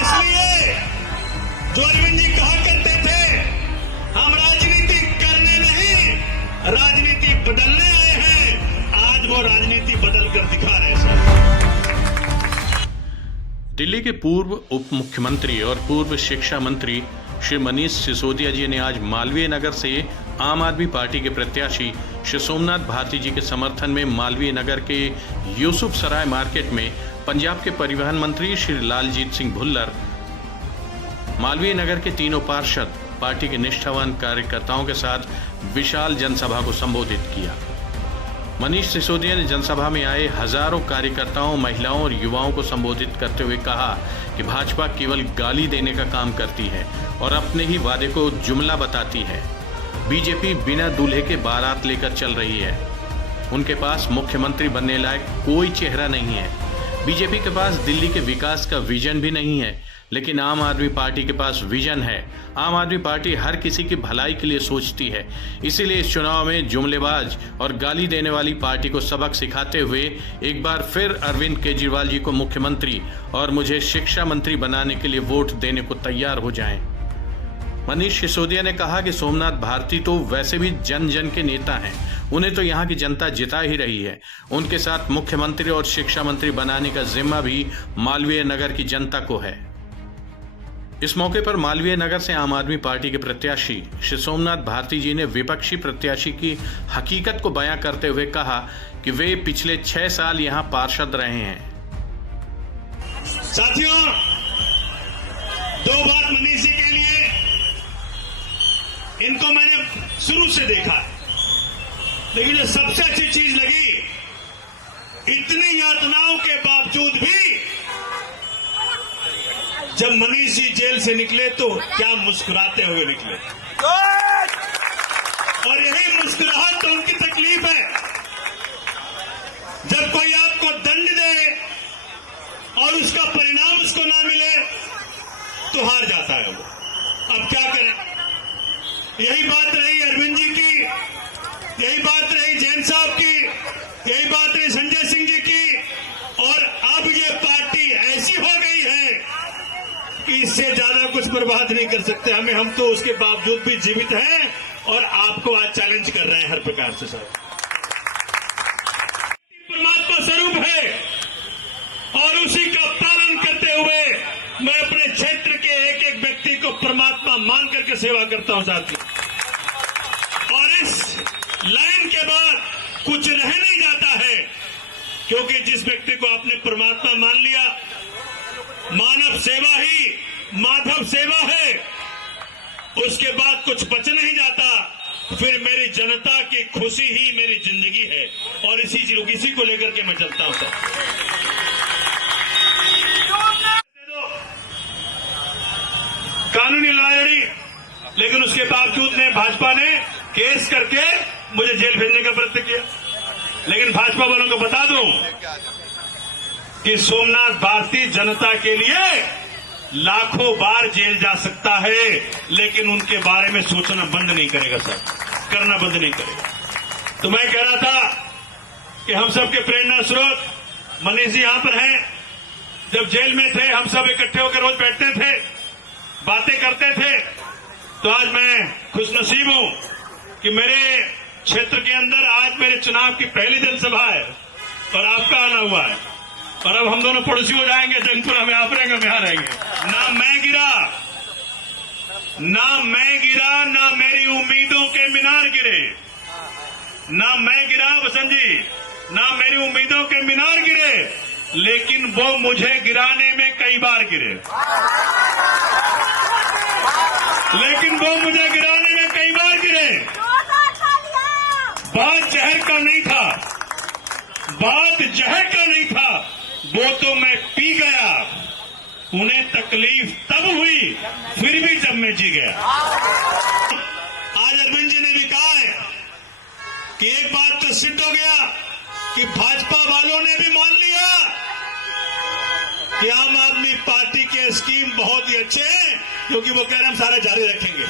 इसलिए जो अरविंद जी कहा करते थे, हम राजनीति करने नहीं, राजनीति बदलने आए हैं। आज वो राजनीति बदल कर दिखा रहे हैं सर। दिल्ली के पूर्व उप मुख्यमंत्री और पूर्व शिक्षा मंत्री श्री मनीष सिसोदिया जी ने आज मालवीय नगर से आम आदमी पार्टी के प्रत्याशी श्री सोमनाथ भारती जी के समर्थन में मालवीय नगर के यूसुफ सराय मार्केट में पंजाब के परिवहन मंत्री श्री लालजीत सिंह भुल्लर, मालवीय नगर के तीनों पार्षद, पार्टी के निष्ठावान कार्यकर्ताओं के साथ विशाल जनसभा को संबोधित किया। मनीष सिसोदिया ने जनसभा में आए हजारों कार्यकर्ताओं, महिलाओं और युवाओं को संबोधित करते हुए कहा कि भाजपा केवल गाली देने का काम करती है और अपने ही वादे को जुमला बताती है। बीजेपी बिना दूल्हे के बारात लेकर चल रही है। उनके पास मुख्यमंत्री बनने लायक कोई चेहरा नहीं है। बीजेपी के पास दिल्ली के विकास का विजन भी नहीं है, लेकिन आम आदमी पार्टी के पास विजन है। आम आदमी पार्टी हर किसी की भलाई के लिए सोचती है। इसीलिए इस चुनाव में जुमलेबाज और गाली देने वाली पार्टी को सबक सिखाते हुए एक बार फिर अरविंद केजरीवाल जी को मुख्यमंत्री और मुझे शिक्षा मंत्री बनाने के लिए वोट देने को तैयार हो जाएं। मनीष सिसोदिया ने कहा कि सोमनाथ भारती तो वैसे भी जन जन के नेता हैं, उन्हें तो यहाँ की जनता जिता ही रही है। उनके साथ मुख्यमंत्री और शिक्षा मंत्री बनाने का जिम्मा भी मालवीय नगर की जनता को है। इस मौके पर मालवीय नगर से आम आदमी पार्टी के प्रत्याशी श्री सोमनाथ भारती जी ने विपक्षी प्रत्याशी की हकीकत को बयां करते हुए कहा कि वे पिछले 6 साल यहां पार्षद रहे हैं। साथियों, 2 बात मनीष जी के लिए, इनको मैंने शुरू से देखा, लेकिन जो सबसे अच्छी चीज लगी, इतनी यातनाओं के बावजूद भी जब मनीष जी जेल से निकले तो क्या मुस्कुराते हुए निकले, और यही मुस्कुराहट तो उनकी तकलीफ है। जब कोई आपको दंड दे और उसका परिणाम उसको ना मिले तो हार जाता है वो। अब क्या करें? यही बात रही अरविंद जी की, यही बात रही जैन साहब की, यही बात रही संजय सिंह जी की, और अब ये पार्टी ऐसी हो गई है कि इससे ज्यादा कुछ बर्बाद नहीं कर सकते हमें। हम तो उसके बावजूद भी जीवित हैं और आपको आज चैलेंज कर रहे हैं हर प्रकार से। सर, परमात्मा स्वरूप है और उसी का पालन करते हुए मैं अपने क्षेत्र के एक एक व्यक्ति को परमात्मा मान करके सेवा करता हूं साथी। और इस लाइन के बाद कुछ रह नहीं जाता है, क्योंकि जिस व्यक्ति को आपने परमात्मा मान लिया, मानव सेवा ही माधव सेवा है, उसके बाद कुछ बच नहीं जाता। फिर मेरी जनता की खुशी ही मेरी जिंदगी है और इसी को लेकर के मैं चलता हूं। कानूनी लड़ाई लड़ी, लेकिन उसके बावजूद ने भाजपा ने केस करके मुझे जेल भेजने का प्रयत्न किया। लेकिन भाजपा वालों को बता दूं कि सोमनाथ भारती जनता के लिए लाखों बार जेल जा सकता है, लेकिन उनके बारे में सोचना बंद नहीं करेगा सर, करना बंद नहीं करेगा। तो मैं कह रहा था कि हम सबके प्रेरणा स्रोत मनीष जी यहां पर हैं। जब जेल में थे हम सब इकट्ठे होकर रोज बैठते थे, बातें करते थे। तो आज मैं खुशनसीब हूं कि मेरे क्षेत्र के अंदर आज मेरे चुनाव की पहली जनसभा है और आपका आना हुआ है। और अब हम दोनों पड़ोसी हो जाएंगे, जंगपुरा में आप रहेंगे, हम यहां रहेंगे। ना मैं गिरा, ना मेरी उम्मीदों के मीनार गिरे, ना मैं गिरा बसंत जी, ना मेरी उम्मीदों के मीनार गिरे, लेकिन वो मुझे गिराने में कई बार गिरे। लेकिन वो मुझे गिराने में कई बार गिरे। बात जहर का नहीं था, बात जहर का नहीं था, वो तो मैं पी गया। उन्हें तकलीफ तब हुई, फिर भी जब मैं जी गया। आज अरविंद जी ने भी कहा है कि एक बात तो सिद्ध हो गया कि भाजपा वालों ने भी मान लिया कि आम आदमी पार्टी के स्कीम बहुत ही अच्छे हैं, क्योंकि वो कह रहे हैं हम सारे जारी रखेंगे।